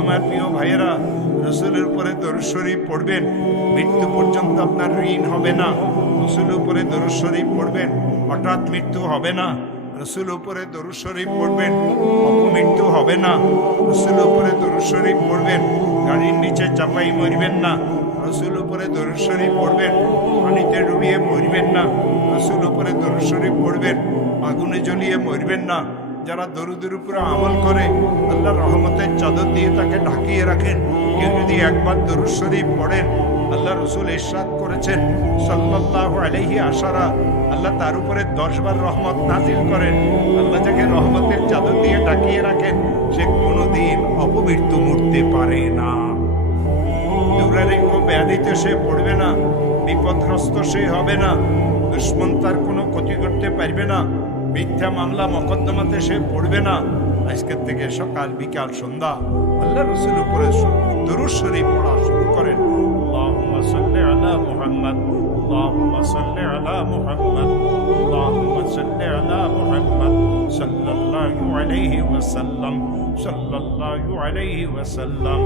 আমার প্রিয় ভাইয়েরা, রসুলের উপরে দরুদ শরীফ পড়বেন, মৃত্যু পর্যন্ত আপনার ঋণ হবে না। রসুলের উপরে দরুদ শরীফ পড়বেন, হঠাৎ মৃত্যু হবে না। রসুল উপরে দরুদ শরীফ পড়বেন, অপমৃত্যু হবে না। রসুল উপরে দরুদ শরীফ পড়বেন, গাড়ির নিচে চাপাই মরবেন না। রসুল উপরে দরুদ শরীফ পড়বেন, পানিতে ডুবিয়ে মরবেন না। রসুল উপরে দরুদ শরীফ পড়বেন, আগুনে জ্বলিয়ে মরবেন না। যারা দরুদের উপরে আমল করে আল্লাহর রহমতের চাদর দিয়ে তাকে ঢাকিয়ে রাখেন। কেউ যদি একবার দরুদ শরীফ পড়েন, আল্লাহ রসুল ইরশাদ করেছেন সাল্লাল্লাহু আলাইহি আশারা, আল্লাহ তার উপরে 10 বার রহমত নাজিল করেন। আল্লাহ যাকে রহমতের চাদর দিয়ে ঢাকিয়ে রাখেন, সে কোনোদিন অপমৃত্যু মরতে পারে না। দুরারোগ্য ব্যাধিতে সে পড়বে না, বিপদগ্রস্ত সে হবে না, দুশ্মন তার কোনো ক্ষতি করতে পারবে না, মিথ্যা মামলা মকদ্দমাতে সে পড়বে না। আজকের থেকে সকাল বিকাল সন্ধ্যা আল্লাহ রসুল উপরে দরুদ শরীফ পড়া শুরু করেন। আল্লাহুম্মা সাল্লি আলা মুহাম্মদ, আল্লাহুম্মা সাল্লি আলা মুহাম্মদ, আল্লাহুম্মা সাল্লি আলা মুহাম্মদ সাল্লাল্লাহু আলাইহি ওয়াসাল্লাম, সাল্লাল্লাহু আলাইহি ওয়াসাল্লাম।